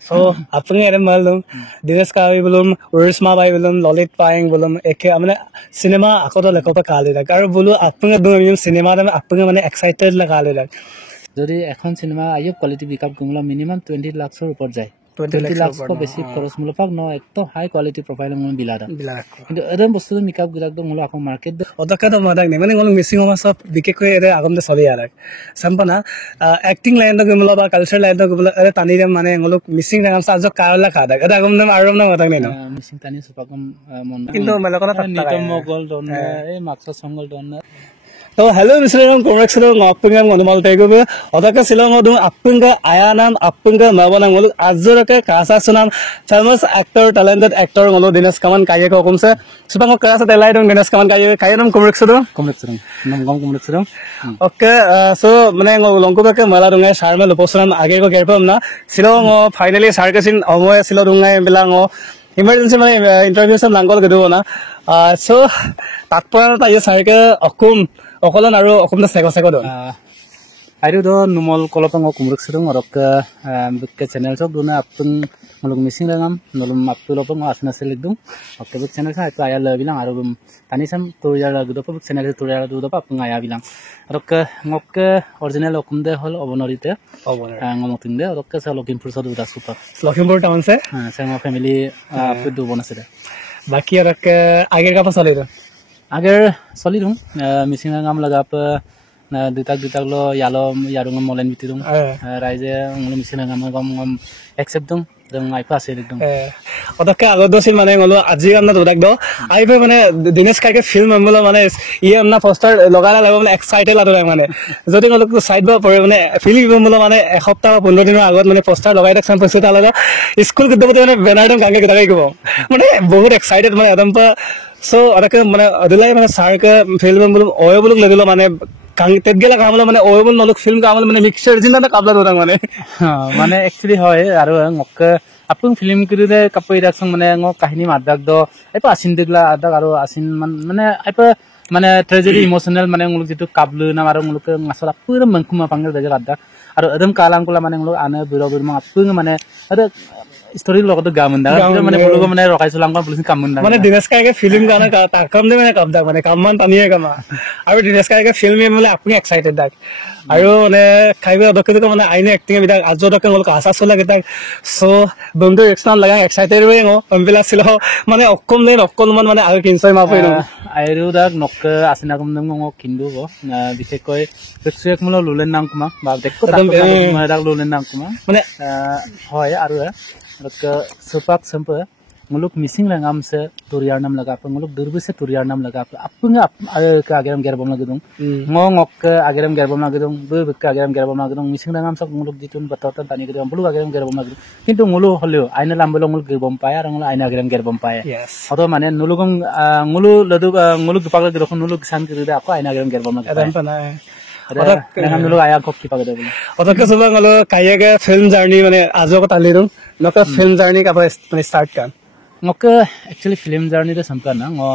So apung ere malum Dinesh Kavi bolum Urisma Bai bolum Lolit Paing bolum eke amane cinema akoto lekopa kali lag aru bolu apung do cinema dam apung mane excited la kali lag যদি এখন cinema আইও quality pickup গুলো minimum 20 lakh এর উপর যায় 20 লাখ কো বেশি খরচ মূল্য পাক ন একটো হাই কোয়ালিটি প্রোফাইল মন বিলাদা কিন্তু এদম বস্তু মিকআপ গুলা একদম হলো এখন মার্কেট অদকা তো মাদাক নে মানে গল মিসিং মা সব বিকে কই এরে আগমতে চলি আরাক সম্পনা অ্যাক্টিং লাইন তো গমলা বা কালচার লাইন তো গমলা এরে টানি রে মানে গলক মিসিং নাম সাজ কারলা খাদা এটা আগমতে আরম না মাদাক নে না মিসিং টানি সপাকম মন কিন্তু মেলকনা নিতম মগল দন এই মাক্স সঙ্গল দন तो हेलो मिस्टर कॉन्ट्रैक्ट सिलो अपुंगा मनमाल तेगो अदका सिलो मदु अपुंगा आयानाम अपुंगा नवनाम मोल आजरके कासा सुनाम फेमस एक्टर टैलेंटेड एक्टर मोल दिनेश कामन कागे को कुमसे सुपांग करासा तेलाई दं दिनेश कामन कागे नाम कॉन्ट्रैक्ट सिलो नाम गम कॉन्ट्रैक्ट सिलो ओके सो माने लंकुबाके मला दंगाय सारमे लपसनाम आगे को गेरपम ना सिलो फाइनली सारके सिन अमय सिलो दंगाय बिलांग इमरजेंसी माने इंटरव्यू सब लांगल गदो ना सो ताकपर ताये सारके अकुम অকলন আৰু অকমটা সেগো সেগো দ আইরো দ নুমল কলপং কুমরক সদং অরক বুকে চ্যানেল সব দুনা আপন মলক মিসিং রাগাম নলম আপু লপং আসনা সেলিকদুম ওকে বুক চ্যানেল সাই তো আয়া লবিলাং আরো তানিসাম তোরিয়া লাগদো বুক চ্যানেল তোরিয়া লাগদো দ আপং আয়া বিলাং অরক ngok অরিজিনাল অকুমদে হল অবনরিতে ngomotinde অরক সে লখিমপুর সদ উদা সুপার লখিমপুর টাউন সে সে মো ফ্যামিলি আপু দু বনছে বাকি অরক আগে কা পাছলে দ আগের চলি দিওঁ মিচিং গাম লগাপ দুটাক লো ইয়াৰুং মলেন বিতি দিওঁ ৰাইজে মিচিং গাম গম গম একসেপ্ট দিওঁ আইফা আছে একদম অদকে আগত দছিল মানে গলো আজি আমরা দুটাক দ আইফা মানে দিনেশ কাকে ফিল্ম আমলা মানে ই আমনা পোস্টার লগালা লাগো মানে এক্সাইটেড লাগো মানে যদি গলো সাইড বা পরে মানে ফিল্ম আমলা মানে এক সপ্তাহ বা 15 দিনৰ আগত মানে পোস্টার লগাই দেখ সাম পছতা লাগা স্কুল গদব মানে ব্যানার দম কাকে কাকে কব মানে বহুত এক্সাইটেড মানে একদম সো অদকে মানে অদলাই মানে সারকে ফিল্ম বলম ওয় বলক লাগিলো মানে কাংতেত গেলা কামলা মানে ওয় বল নলক ফিল্ম কামলা মানে মিক্সচার জিনা কাবলা দোতাং মানে একচুয়ালি হয় আৰু ngok আপন ফিল্ম কৰিলে কাপই ৰাখং মানে ngok কাহিনী মাদাক দ এপা আসিন দিগলা আদাক আৰু আসিন মানে এপা মানে ট্ৰেজেডি ইমোশনাল মানে ngok যেটো কাবলু না আৰু ngok মাছলা পুৰা মনকুমা পাঙ্গল দাগা আদাক আৰু এদম কালাংকুলা মানে ngok আনে দুৰা দুৰমা আপন মানে আদা স্টোৰি লগতো গামন্দা মানে বলগো মানে ৰখাইছিল আংগন পুলিস কামন্দা মানে দিনেশ কাকে ফিল্ম গানা তাকম দে মানে কাবদা মানে কামমান তানিয়ে কামা আৰু দিনেশ কাকে ফিল্ম মানে আপুনি এক্সাইটেড দাক আৰু মানে খাইবে অদকতে মানে আইনে এক্টিং বিদাক আজদকে মলক আশা চলা গিতা সো বন্ধু এক্সটান লাগা এক্সাইটেড হৈ গো অম্বিলা ছিল মানে অকলমান মানে আৰু কিনছয় মাফৈ আইৰু দাক নক আসিনা কম দম ngok কিন্দু গো বিশেষকৈ পেক্সেক মল লুলেন নাম কুমা বা দেখো দাক লুলেন নাম কুমা মানে হয় আৰু रक सुपाक संप मुलुक मिसिंग रंगाम से तुरियार नाम लगा पर मुलुक दुर्बि से तुरियार नाम लगा पर अपंग का आगेरम गेरबम लगे दूं ngok आगेरम गेरबम लगे दूं बक आगेरम गेरबम लगे दूं मिसिंग रंगाम सब मुलुक जितुन बताता तानी के बुलुक आगेरम गेरबम लगे किंतु मुलु हलियो आइना लामबलो मुलुक गेरबम पाया रंगल आइना आगेरम गेरबम पाया अतो माने नुलुगम मुलु लदु मुलुक दुपाक लगे रखन मुलुक सान करे आपको आइना आगेरम गेरबम लगे अदन पना हम लोग आया को की पागदे অতকে সবা গলো কাইয়াগে ফিল্ম জার্নি মানে আজো কথা লিরুং নকা ফিল্ম জার্নি কা মানে স্টার্ট কান ngok actually film journey de samka na ngo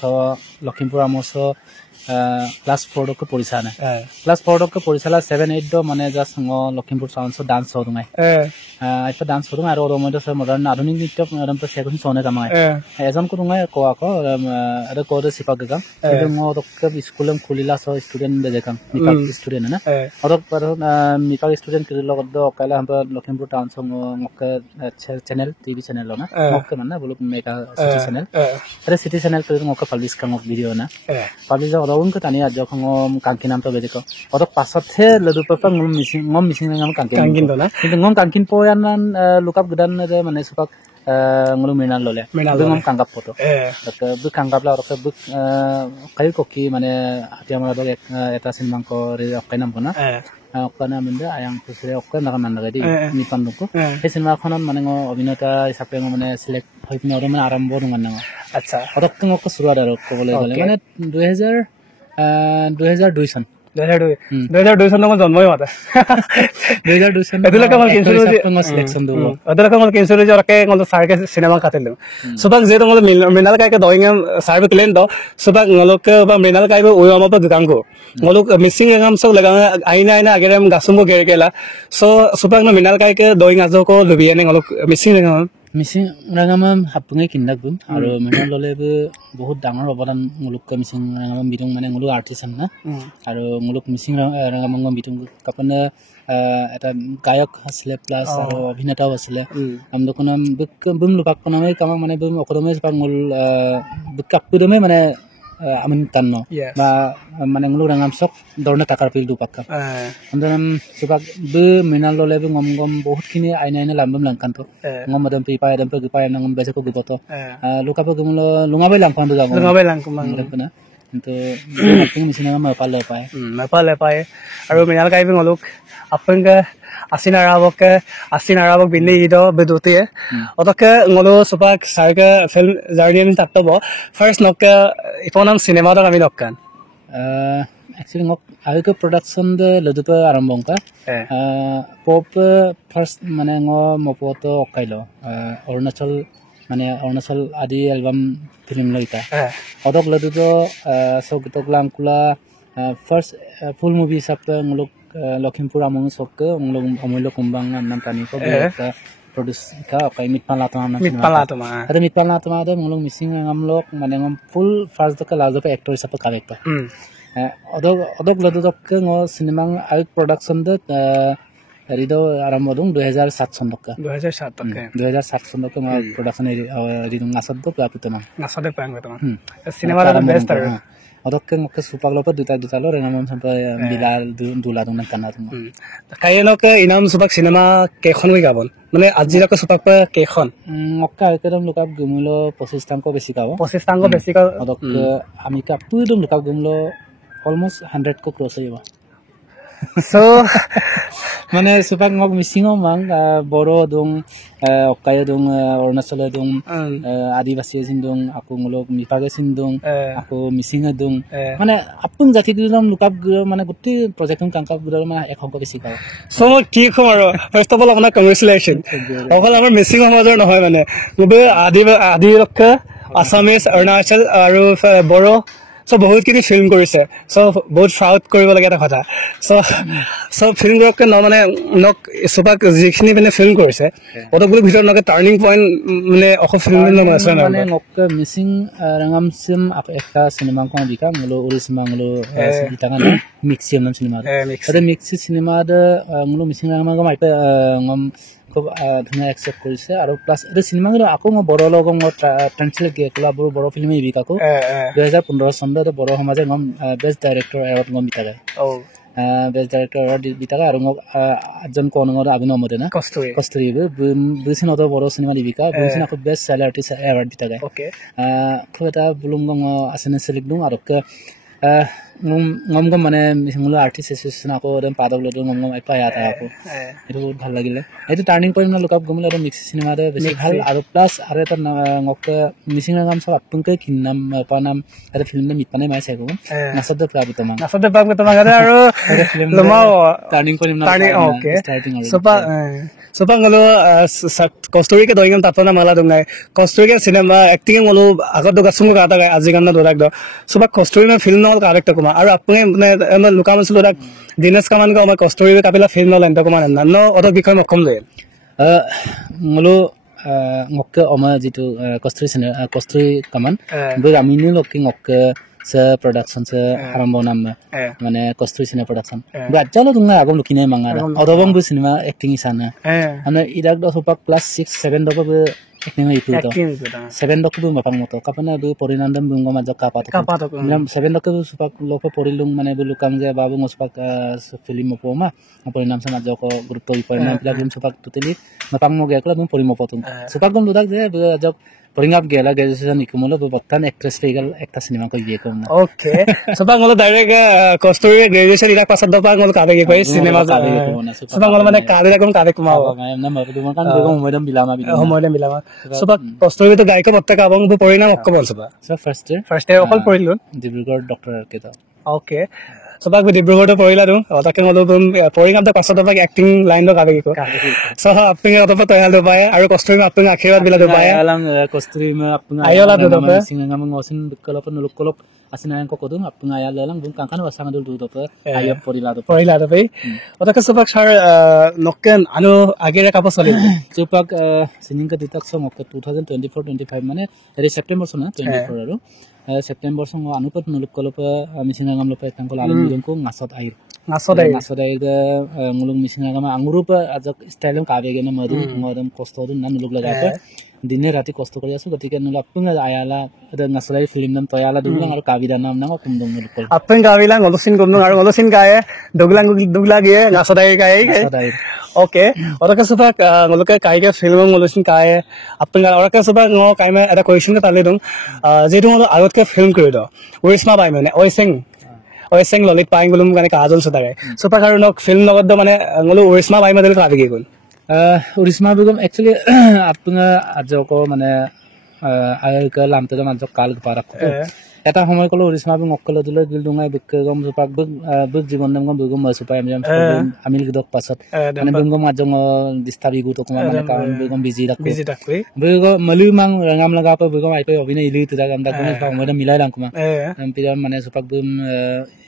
so Lakhimpur amoso class 4 ko porisa na class 4 ko porisala 7 8 do mane just ngo Lakhimpur sound so dance hodungai aipa dance hodungai aro romodo so modern adunik nitya ram to sekun sone kamai exam ko dungai ko ako ada ko de sipak gam edo ngo rokka schoolem khulila so student bejekam mipak student na aro par mipak student kirilo goddo kala ham Lakhimpur town so ngok channel tv channel na ngok man na bolok mega city channel ada city channel ko ngok publish ka ngok video na publish rawun ko tani ajok ngom kankin nam to bejeko odok pasot he ledu papa ngom missing ngam kankin do na কিন্তু ngom kankin poyanan lukap gedan de mane supak ngulu minan lole ngom kangkap foto bu kangkap la rok bu kai koki mane hatia mala dog eta sinmang ko re okainam kona okana mende ayang kusre okka naga mandaga di nipan nuko he sinma khonon mane ngo obhinota hisabe ngo mane select hoi pini oro mane arambho dungan na acha odok ngok ko suruat aro ko bole gole mane 2002 son 2002 চনত মই জন্মই হোৱা 2002 চনত এদিলৈকে মই সিলেকশ্যন দিব এদিলৈকে মই কিনছিলো যে okay মই চাৰকে চিনেমা কাটিলো সুবাক যেটো মই মৃণাল কাইকে দইঙে সার্বে ক্লেন দ সুবাক ngolok ba mrinal kai ba uyama ba ganggo ngolok missing ngam so laga aina agere gasumbo gerkela so supak no mrinal kai ke doing ajo ko lubiene ngolok missing ngam Mising ৰাঙামাম হাপুঙে কিন্দাক বুন আৰু মৃণাল ললেবে বহুত ডাঙৰ অৱদান মুলুক মিচিং ৰাঙামাম বিটং মানে মুলুক artist না আৰু মুলুক মিচিং ৰাঙামাম বিটং কাপনে এটা গায়ক আছিলে প্লাস আৰু অভিনেতাও আছিলে আমদকনাম বুম লুপাক কোনামে কাম মানে বুম অকদমে পাঙল বুকাপুদমে মানে আমিন তান্ন বা মানে মুলুক ৰাঙাম সব দৰনে টাকাৰ পিল দুপাক আমদনাম সুবাক বে মৃণাল ললেবে গম বহুতখিনি আইনা লাম্বম লাংকানটো ngom madam pi pa adam pe pa nangam bese ko gubato luka pe gumlo lungabai langkan do lungabai langkum na ento apung misina ma pale pae aru minal kai bing oluk apanga asin arabok binni ido beduti otoke ngolo supak sarga film journey tatto bo first nokka iponam cinema da kami nokkan actually ngok ayo production de lodupa arambongka pop first mane ngo mopoto okailo arunachal adi album film loita odok loduto sogitok langkula first full movie sapta ngolok Lakhimpur among sokke ngolok amolo kumbang nam tani ko produce ka kai mitpala to ada ngolok missing ngamlok mane ngam full first ka lajo pe actor sap ka ekta odok lodutok ngo cinema ay production de rido arambodung 2007 sondoka 2007 sondoka ma production ridung asad do plaputana asade pang betama cinema la best ar odokke mokke supaglo pa duta lo renamam sampai bilal dula dun kana tum kayenoke inam supak cinema kekhon wi gabon মানে আজিলকে সুপাক পা কেখন মক্কা একদম লুকাপ গুমলো 25 tank বেশি কাও অদক আমি কাপুদম লুকাপ গুমলো almost 100 ko cross hoiba so মানে সুপাক ngok misingo mang boro dong okai dong orunachal dong adivasi sindong aku ngolok mipage sindong aku misinga dong মানে apun jati dum lukap মানে gutti project kankap gudar মানে ekhonko besi kaw so ঠিক হমাৰো first of all apna congratulation অকল আমাৰ missing সমাজৰ নহয় মানে গবে আদি ৰক্ষা আসামিজ অৰুণাচল আৰু বড়ো so বহুত কিনি ফিল্ম কৰিছে so বহুত প্ৰাউড কৰিব লাগে এটা কথা so ফিল্ম ৰক ন মানে নক সুপাক যিখিনি মানে ফিল্ম কৰিছে ওদগুলো ভিতৰ নকে টাৰ্নিং পইণ্ট মানে অখ ফিল্ম নাম আছে না মানে নক মিসিং ৰাঙাম সিম একটা সিনেমা কোন বিকা মলো ওড়িশা মলো সিটাঙা মিক্সিয়াম নাম সিনেমা এটা মিক্সি সিনেমা দে মলো মিসিং ৰাঙাম মাইপে ngam খুব ধুনীয়া একসেপ্ট কৰিছে আৰু প্লাস এই সিনেমাগুলো আকৌ মই বড় লগং ট্ৰান্সলেট গেকলা বড় ফিল্ম বিকাকো 2015 চনত বড় সমাজে ngam best director award ngam বিতা যায় বেস্ট ডাইৰেক্টৰ এৱাৰ্ড বিতা যায় আৰু মোক আজন কোনঙৰ অভিনমতে না কষ্টৰি বুজিন অত বড় সিনেমা বিকা বুজিন আকৌ বেস্ট চাইল্ড আৰ্টিষ্ট এৱাৰ্ড বিতা যায় ওকে খুব এটা বুলুংগং আছেনে সেলেক্ট দং আৰু ngom মানে মিসিংলো আর্টিস্ট এসোসিয়েশন আকৌ দেন পাদক লদো ngom আইপাই আতা আকৌ এটো বহুত ভাল লাগিলে এটো টার্নিং পয়েন্ট না লুকআপ গমলে আৰু মিক্স সিনেমা দে বেছি ভাল আৰু প্লাস আৰু এটা ngok মিসিং নাম সব আপনকে কিনাম পানাম এটা ফিল্ম মিতপানে মাইছে আকৌ নাসদ প্রাবিতমা গৰে আৰু লমাও টার্নিং পয়েন্ট না okay sopa ngolo kosturi ke doingam tapana mala dungai kosturi ke cinema acting ngolo agad do gasung ka ta ajigamna dorak do sopa kosturi me film nol correct kuma aru apne me lukam sulu dak dinesh kaman ko ma kosturi ke kapila film nol enta kuma nanno odo bikhoy mokom le ngolo ngokke oma jitu kosturi kaman be amini lokki ngokke se production se harambo nam মানে কষ্টরি cinema production বাচ্চালো তুমি আগম লুকিনে মাঙ্গারা অদবং বু cinema acting ইসানা মানে Iraq দো সুপাক plus 6 7 দব acting ইতুটো 7 দক দু মাপাং মতো কাপনা দু পরিনান্দম বুঙ্গ মাজা কাপাতো 7 দক দু সুপাক লোক পরিলুং মানে বু লুকাম যে বাবু মুসপাক ফিল্ম পমা পরিনাম সমাজ জক গ্রুপ পরিনাম প্লাগিন সুপাক তুতেলি মাপাং মগে একলা দু পরিমপতন সুপাক গম দুদাক যে জক Poringap gela graduation ikumulo bottan actress legal ekta cinema ko ye korna okay so bangolo direct kosturi graduation ila pasad do bangolo kade ge pai cinema so bangolo mane kade rakom kade kumao na mabu man kan begom modem bilama so bak kosturi to gaika botta ka bang bu porinam okko bolsa so first year okol porilun Dibrugarh doctor ke ta okay Sopak Dibrugo Porilado, or Takamodum, pouring up the Pasatopak acting line of Abico. So, upping out of a toil to buy, I costume up in a cave villa to buy. Alam costume up Ayola to the singing among us in the color of Nukolop, Asinan Cocodum, up to Ayalang, Bunkan was Sandu to the Ayap Porilado. Porilado Bay. Or the Kasapak Noken, Anu Agera Capasoli. Supak singing the detoxum of the 2024-25 money, that is September 24. September song anupat nuluk kolop misinagam lopa tangkol alam nulungku ngasot air ngulung misinagam angurupa ajak style kabegena madu ngodam kosto dun nan nuluk lagapa dine rati kosto kori asu ketika nulak punga ayala ada ngasodai film nam toyala dulang aru kabida nam nang kumdong nuluk kol apeng kabilang ngolosin kumdong aru ngolosin kae duglang ge ngasodai kae Okay, orang kesupak ngolok kai ke film ngolosin kai, apa nggak orang kesupak ngol kai me ada question ke tali dong, jadi ngolok alat ke film kiri do, Urisma bai mana, Oiseng lolit paing belum kan kajol sudah ke, supak kalau nok film nok do mana ngolok Urisma bai mana dulu kali gigul, Urisma belum actually apa nggak aja ko mana ayat ke lam tu macam kal keparak ko. Eta সময় কলো রিসমা বং অকল দিলে গিল দুঙাই বিকগম সুপাক বগ জীবন নাম গম বগম সুপাই আমিল গদক পাছত মানে বংগম আজং দিস্তাবি গু তো কমা মানে কাম বগম বিজি রাখো বগ মলু মাং রঙাম লাগা প বগম আইপে অভিনয় ইলি তুদা গাম দা কোন সময় মিলাই লাং কমা পিরা মানে সুপাক বম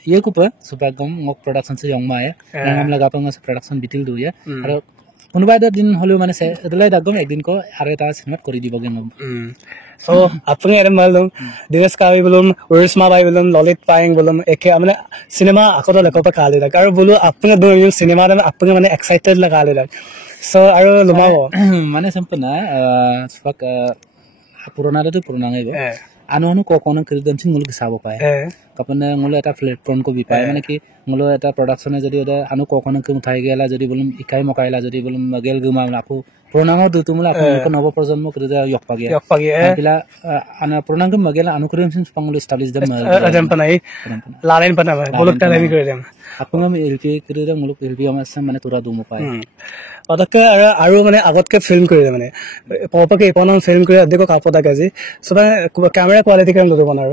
ইয়ে কুপ সুপাক গম মক প্রোডাকশন সে যং মায়ে রঙাম লাগা প প্রোডাকশন বিটিল দুয়া আর কোনোবা এটা দিন হলেও মানে এদলাই দাগম একদিন কো আর এটা সিনেমাত কৰি দিব game So, apeng ada malum, Dinas Kavi belum, Urisma bai belum, Lolit Paing belum, eke amne cinema aku tu lekop kali dah. Kalau bulu apeng ada yang cinema dan apeng mana excited lah kali dah. So, aru lumawo. Mana sempena, sebab purana itu purana itu. Anu kok konon kerja sih ngulu kisah apa ya? Kapan ngulu ada platform ko bipai, mana ki ngulu ada productionnya jadi ada anu kok konon kemutai gela jadi belum ikai mokai lah jadi belum gel guma aku purana itu tu mula aku nopo program kerja yok pagi. Bila anu purana ke magela anu kerja sih pangulu establish dem. Dem panai, lalain panai, bolak tarai kerja dem. Aku ngam LP kerja ngulu LP amasam mana turah dumo pai. Adakah aru mana agot ke film kerja mana, papa ke iponan film kerja adeko kapoda kaji, sebab kamera quality kan dulu mana,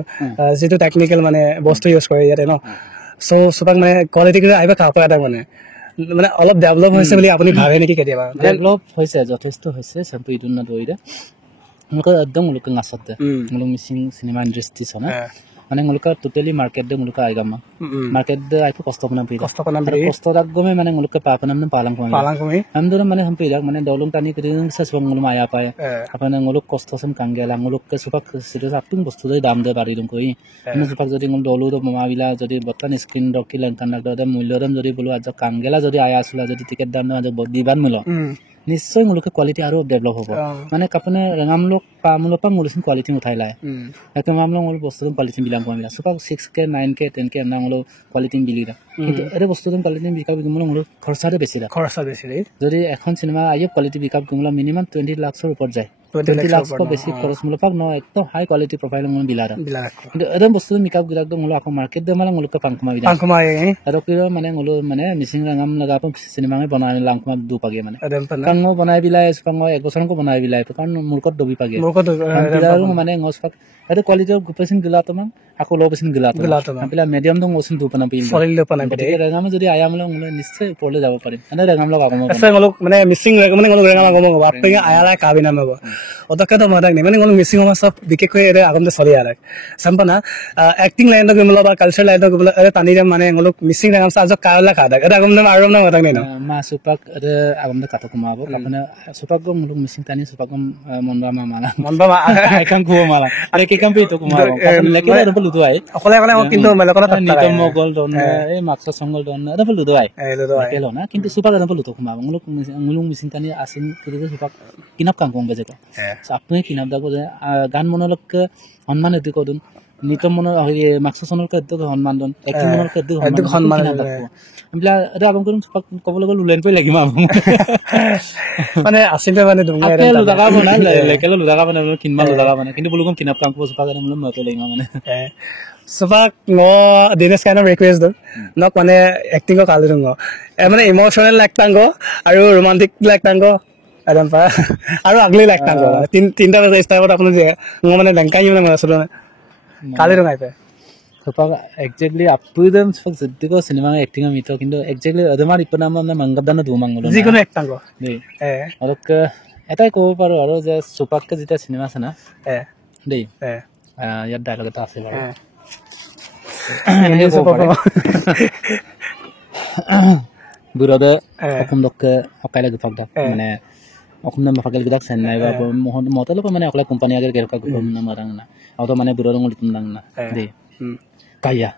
jitu technical mana bostu use kori ya no, so sebab mana quality kerja aiba kapo ada mana alap develop hoise boli apuni bhabe neki kedia ba develop hoise jothesto hoise sampai itu na doida mulka adang mulka ngasat mulung missing cinema industry sana মানে ngulka totally market de ngulka aigama market de aipu kosto pana pida kosto dak gome মানে ngulka papanam nam palang kami amdura মানে hampe dak মানে dolung tani kring sa swang ngulma aya pae apana nguluk kosto sam kangela nguluk ke supak sido sapung bostu de dam de bari dum koi ane supak jodi ngul dolu do mamabila jodi botan screen rokil kan dak de mulyodam jodi bolu aja kangela jodi aya asula jodi ticket dan aja diban mulo নিশ্চয় মুলকে quality আৰু develop হ'ব মানে কাপনে ৰঙামলক পামলক পা মুলসিন quality উঠাই লাই একে মামলক মুল বস্তুৰ কোয়ালিটি বিলাক কমিলা সুপা 6k 9k 10k না মুল কোয়ালিটি বিলিৰা কিন্তু এৰে বস্তুৰ কোয়ালিটি বিকাব মুল খৰচাৰে বেছি ৰে যদি এখন সিনেমা আইব কোয়ালিটি বিকাব গুমলা মিনিমাম 20 লাখৰ ওপৰ যায় 20 লাখ কো বেছি খৰচ মুল পাক ন একদম হাই কোয়ালিটি প্ৰফাইল মুল বিলাৰা কিন্তু এৰে বস্তুৰ মিকাব গিলাক মুল আকৌ মাৰ্কেট দে মালা মুলক পাংকমা আৰু কিৰ মানে মুল মানে মিসিং ৰঙাম লগা পম সিনেমা বনাই লাংকমা দু পাগে মানে কাংও বনাই বিলাই সুপাং এক বছৰক বনাই বিলাই কাৰণ মুলকত দবি পাগে আৰু মানে ngospak ada quality of gupesin gelatoman aku lobesin gelatoman apila medium dong osin du pana pin solil do pana pide rangam jodi ayam lo ngule nischay pole jabo parim ane rangam lo agamo asa ngolok mane missing mane ngolok rangam agamo appenga ayala kabina mebo odakka to madak ne mane ngolok missing ma sab bike ko ere agam de soli ala sampana acting line do gumlo ba culture line do gumlo ere tani ram mane ngolok missing rangam sa ajo kala kada ere agam nam aram na madak ne no ma supak ere agam de kato kumabo kapana supak go ngolok missing tani supak go monba ma kan ko mala kampi to kumaro leki da rupul duai akole kintu melokona tatta nitom mogol don e maksa songol don rupul duai kelo na kintu supak rupul to kumaro ngulung mising tani asin kiri supak kinap kangkong gaje ko apne kinap da ko gan monolog ke honman edi ko don nitom mono maksa sonol ke ed honman don acting monolog ke ed honman bila ada abang kurung supak kobol gol ulen pe lagi mam মানে আসিলে মানে দুনিয়া রে লুদাকা বনা Raquel লুদাকা বনা কিনমা লুদাকা বনা কিন্তু বুলুকম কিনাপ কাম সুপাক গনে মুলম মতে লাগি মানে সুপাক নো দিনেশ কাইন রিকোয়েস্ট দো নক মানে অ্যাক্টিং ক কালি রঙ মানে ইমোশনাল লাগতাঙ্গ আৰু ৰোমান্টিক লাগতাঙ্গ আদম পা আৰু আগলি লাগতাঙ্গ তিনটা স্টাইলত আপুনি যে মানে লংকাই মানে আসলে কালি রঙ আইপে Supaya exactly apa itu sebab sedih kok sinema acting itu, কিন্তু exactly ada mah itu namanya manggadan itu manggadan. যিকোনো একটাংগ Nih. Ada ke, etai kau baru ada je supaya ke jita sinema sana. Nih. Ya dialog itu asal baru. Ini supaya. Burada akum dok ke apa lagi fakta, mana akum nama fakta lagi dak sana. Iba mau tahu apa mana aku company agar kerja aku nama orang na. Atau mana burada ngulit tentang na. Nih. Kaya.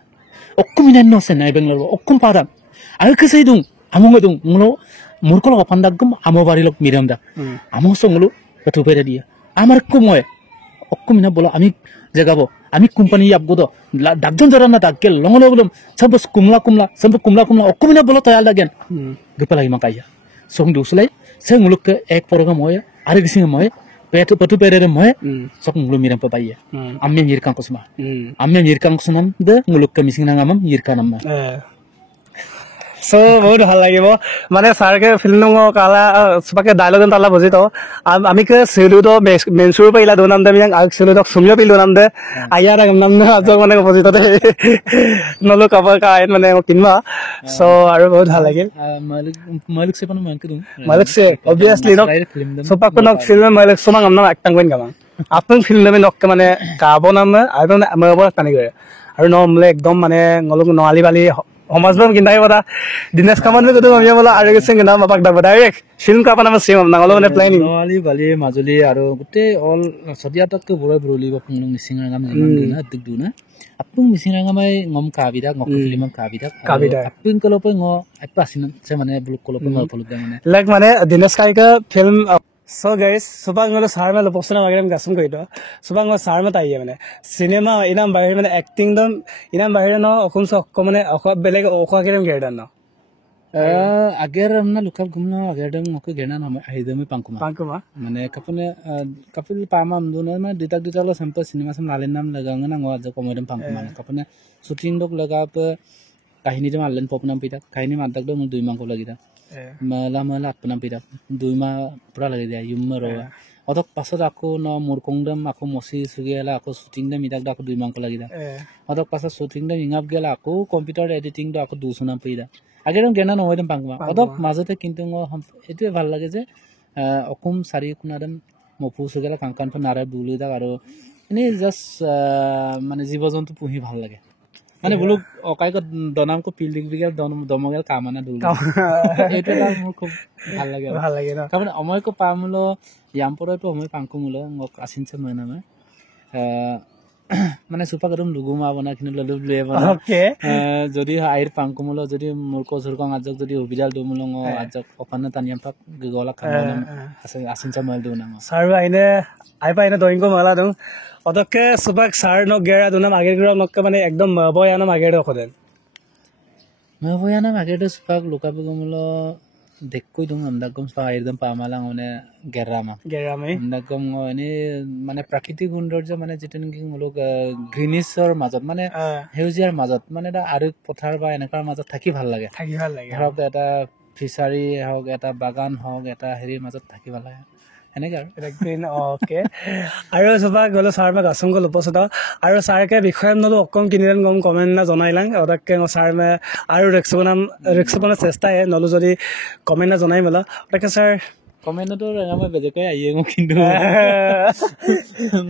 Akum ini no sana iba ngelalu. Akum pada. Aku sedung. Amu ngedung. Ngelo. Murkol apa pandagum. Amu barilok miram dah. Amu songlu. Betul beda dia. Amar kumoy. Akum ini bola. Ami jaga bo. Ami company yap godo. Dagjon jaran na dagkel. Longolo belum. Sabus kumla. Sampai kumla. Akum ini bola toyal dagen. Gapa lagi makaya. Song dusulai. Saya nguluk ke ek program moy. Ada kisah moy. Betul beda moy. Sok ngulu miram pa bayya. Amme nyirkan kusma. Amme nyirkan kusnam de nguluk ke mising nangamam nyirkan amma. So বহুত ভাল লাগিব মানে সারকে film কালা সুপাকে dialog তালা বুঝি তো আমি কে Saluto মেনসুর পাইলা দো নাম দে আমি আগ সেলুটো সুমিও পিলো নাম দে আইয়া নাম দে আজ মানে বুঝি তো নলো কভার কাই মানে কিনবা সো আৰু বহুত ভাল লাগিল মালিক সে পানো মানকে দুম মালিক সে অবভিয়াসলি ন সুপাক নক ফিল্ম মালিক সুমাং আমনা একটাং বইন গামান আপন ফিল্ম মে নক মানে কাবো নাম আৰু মৰবৰ কানি গৰে আৰু নমলে একদম মানে ngolok নআলি বালি সমাজবাম কিন্দাই বড়া দিনেশ কামানে কত আমি বলা আৰু কিছু নাম আপাক দাব ডাইৰেক্ট ফিল্ম কা পানা সেম নাগলো মানে প্ল্যানিং নআলি বালি মাজুলি আৰু গুটে অল সদিয়াতক বড় বড়লি বপং মিসিংৰাঙাম জিমান দিনা দিগদুনা আপুং মিসিংৰাঙামাই ngom kabidak ngok film kabidak আপুং কলপে ng আপাছিন সে মানে ব্লক কলপে ন ফলক মানে লাইক মানে Dinesh Kaiga film So guys, subang ngalo sar me loposna magre me gasum koito. Subang ngalo sar me taiye mane. Cinema inam bahir mane acting dam inam bahir no okum so okko mane okko beleg okko agere me gerdan no. Agar amna lokal gumna agar dam okko gerna no aidame pankuma. Mane kapil pama amduna mane ditak lo sampai cinema sam nalen nam laganga na ngwa jo komodem pankuma. Kapune shooting dok laga pe kahini jam alen pop nam pita. Kahini madak do mul 2 mangko lagi da. Mala apnam pida 2 mah pura lagi dia yumro otok pasot aku no murkongdam aku mosi sugela aku shooting dam idak aku 2 mangko lagi da otok pasot shooting dam ingap gela aku computer editing do aku 200 nam pida agedon gena no hoidam pangma otok majote kintu ngo etu ভাল লাগে যে অকুম সারি কুনাদম মফু সugela কাংকান পর নারা বুলি দা আৰু এনে just মানে জীবজন্তু পুহি ভাল লাগে মানে বলু অকাই কো দনাম কো পিল্ডিং বিগেল দমগেল কামানা দুল এটো লাগ মোৰ খুব ভাল লাগে না কাৰণ অময় কো পামলো ইয়ামপৰ তো অময় পাংকো মুলো মোক আসিনছে মনামে মানে সুপা গৰম লুগুমা বনা কিনে ললু লয়ে বনা ওকে যদি আইৰ পাংকো মুলো যদি মোৰ কো জুৰকং আজক যদি অবিজাল দমুলো আজক অপানা তানিয়াম পাক গলা খানা আসিনছে মল দুনা সাৰু আইনে আইপাইনে দইংকো মালা দং অদকে সুবাক সার ন গেরা দুনা আগের গ্রাম নক মানে একদম বয়ানা আগের খদেন বয়ানা আগের সুবাক লোকাবে গমলো দেখকই দং আমদাগম সা একদম পামালা মানে গেরামে আমদাগম এনে মানে প্রাকৃতিক সৌন্দর্য মানে যেটা কি হলো গ্ৰিনিশৰ মাজত মানে হেউজিয়াৰ মাজত মানে আৰু পথাৰ বা এনেকাৰ মাজত থাকি ভাল লাগে ধৰক এটা ফিচাৰী হওক এটা বাগান হওক এটা হেৰিৰ মাজত থাকি ভাল লাগে গ্ৰীন ওকে আৰু সবা গলো সাৰ মে গাছং গলো পছতা আৰু সাৰকে বিষয় নলো অকম কিনিলেন গম কমেন্ট না জনাইলাং অদকে সাৰ মে আৰু ৰেক্সপনা চেষ্টা হে নলো যদি কমেন্ট না জনাই মেলা অদকে সাৰ কমেন্ট তো ৰঙামে বেজকে আইয়ে গম কিন্তু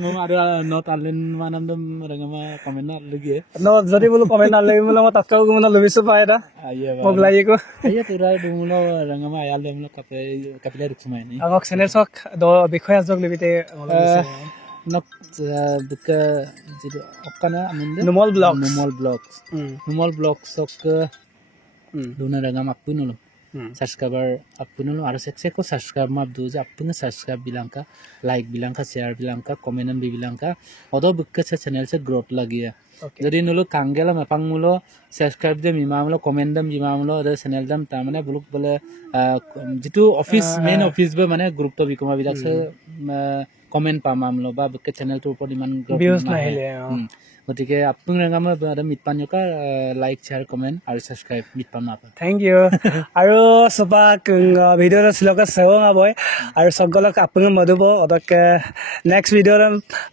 মম আৰু নট আলেন মানন্দম ৰঙামা কমেন্ট না লগে ন যদি বলো কমেন্ট না লগে মলো তাতকাও গম না লবিছো পায় এটা মোক লাইকো আইয়ে তোৰা দুমলো ৰঙামা আয়াল দেমলো কাপিলা ৰুকমাই নি আগক চেনেল সক দ বিষয় আজক লিবিতে নক দুক যিটো অকনা আমিন্দে নুমল ব্লগস সক দুনা ৰঙামা পুনলো subscriber apunul aru sekseko subscribe map du je apunga subscribe bilangka like bilangka share bilangka comment am bilangka odo bukka channel se growth lagiya যদি নলো কাঙ্গেলা মাপাংমুলো সাবস্ক্রাইব দে মিমামুলো কমেন্ট দম জিমামুলো রে চ্যানেল দম তা মানে বুলুক বলে যেটো অফিস মেইন অফিস বে মানে গুরুত্ব বিকমা বিলাক সে কমেন্ট পামামুলো বা বকে চ্যানেল তোৰ ওপৰত ইমান ভিউজ নাহিলে গতিকে আপুং ৰঙামা মিটপানিকা লাইক শেয়াৰ কমেন্ট আৰু সাবস্ক্ৰাইব মিটপানা থ্যাংক ইউ আৰু সবা ভিডিও সিলকা সেৱা আবয় আৰু সকলক আপুং মদুব অদকে নেক্সট ভিডিও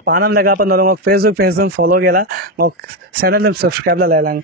পানাম লাগা পা নলং ফেসবুক ফলো গেলা মোক channel subscribe la lang